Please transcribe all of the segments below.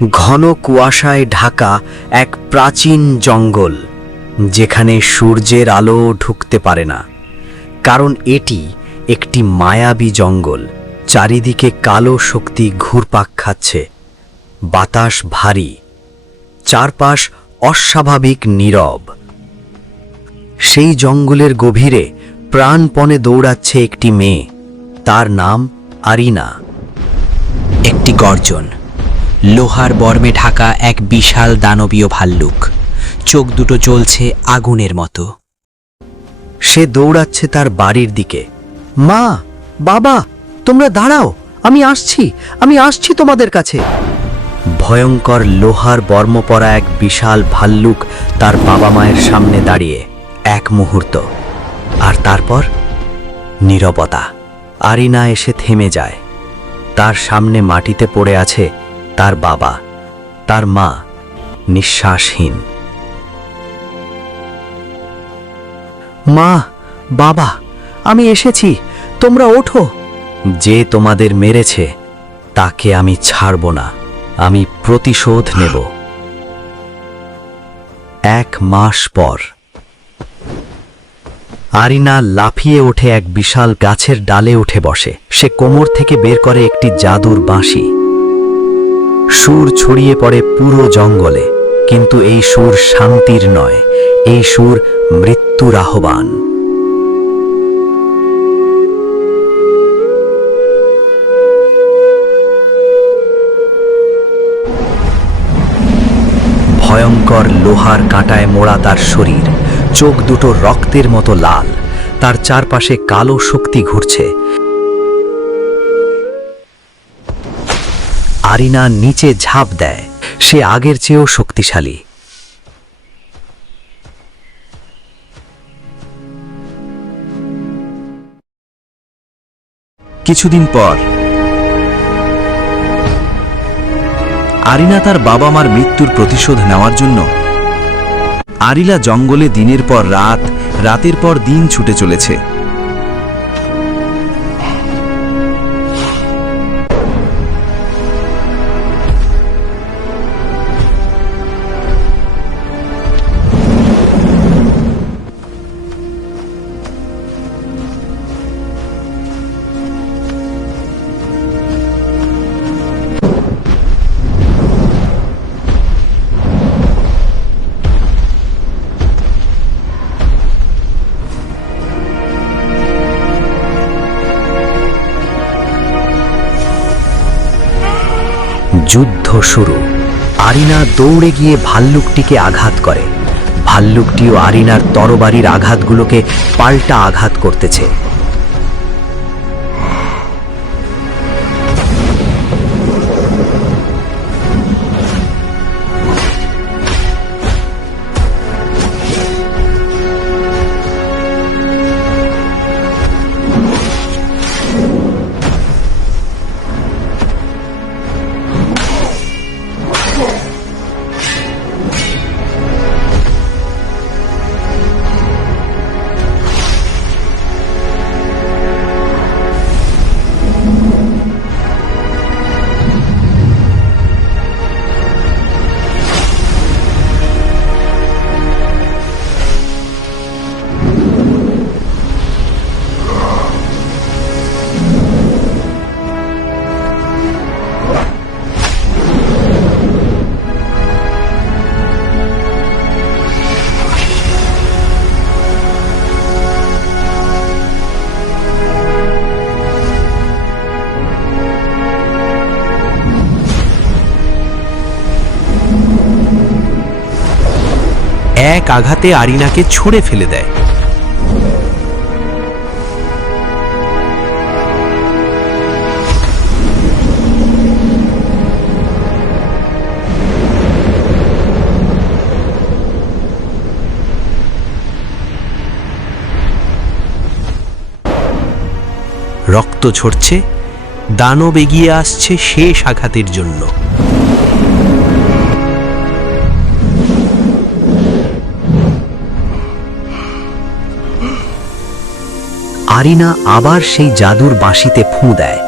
ঘন কুয়াশায় ঢাকা এক প্রাচীন জঙ্গল, যেখানে সূর্যের আলো ঢুকতে পারে না, কারণ এটি একটি মায়াবী জঙ্গল। চারিদিকে কালো শক্তি ঘুরপাক খাচ্ছে, বাতাস ভারী, চারপাশ অস্বাভাবিক নীরব। সেই জঙ্গলের গভীরে প্রাণপণে দৌড়াচ্ছে একটি মেয়ে, তার নাম আরিনা। একটি গর্জন, লোহার বর্মে ঢাকা এক বিশাল দানবীয় ভাল্লুক, চোখ দুটো জ্বলছে আগুনের মতো। সে দৌড়াচ্ছে তার বাড়ির দিকে। মা, বাবা, তোমরা দাঁড়াও, আমি আসছি তোমাদের কাছে। ভয়ঙ্কর লোহার বর্ম পরা এক বিশাল ভাল্লুক তার বাবা মায়ের সামনে দাঁড়িয়ে। এক মুহূর্ত, আর তারপর নীরবতা। আরিনা এসে থেমে যায়। তার সামনে মাটিতে পড়ে আছে তার বাবা, তার মা, নিঃশ্বাসহীন। মা, বাবা, আমি এসেছি, তোমরা ওঠো। যে তোমাদের মেরেছে তাকে আমি ছাড়ব না, আমি প্রতিশোধ নেব। 1 মাস পর আরিনা লাফিয়ে ওঠে এক বিশাল গাছের ডালে উঠে বসে। সে কোমর থেকে বের করে একটি জাদুর বাঁশি। সুর ছড়িয়ে পড়ে পুরো জঙ্গলে, কিন্তু এই সুর শান্তির নয়, এই সুর মৃত্যুর আহ্বান। ভয়ঙ্কর লোহার কাঁটায় মোড়া তার শরীর, চোখ দুটো রক্তের মতো লাল, তার চারপাশে কালো শক্তি ঘুরছে। আরিনা নিচে ঝাঁপ দেয়। সে আগের চেয়েও শক্তিশালী। কিছুদিন পর আরিনা তার বাবা মার মৃত্যুর প্রতিশোধ নেওয়ার জন্য আরিলা জঙ্গলে দিনের পর রাত, রাতের পর দিন ছুটে চলেছে। যুদ্ধ শুরু। আরিনা দৌড়ে গিয়ে ভাল্লুকটিকে আঘাত করে। ভাল্লুকটিও আরিনার তরবারির আঘাতগুলোকে পাল্টা আঘাত করতেছে। এক আঘাতে আরিনাকে ছুঁড়ে ফেলে দেয়। রক্ত ঝরছে, দানব এগিয়ে আসছে শেষ আঘাতের জন্য। আরিনা আবার সেই জাদুর বাঁশিতে ফুঁ দেয়,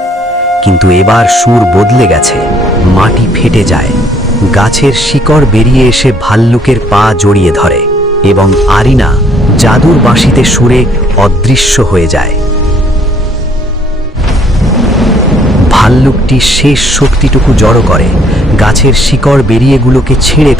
কিন্তু এবার সুর বদলে গেছে। মাটি ফেটে যায়, গাছের শিকড় বেরিয়ে এসে ভাল্লুকের পা জড়িয়ে ধরে এবং আরিনা জাদুর বাঁশিতে সুরে অদৃশ্য হয়ে যায়। ভাল্লুকটি শেষ শক্তিটুকু জড়ো করে গাছের শিকড় বেরিয়েগুলোকে ছিঁড়ে ফেলে।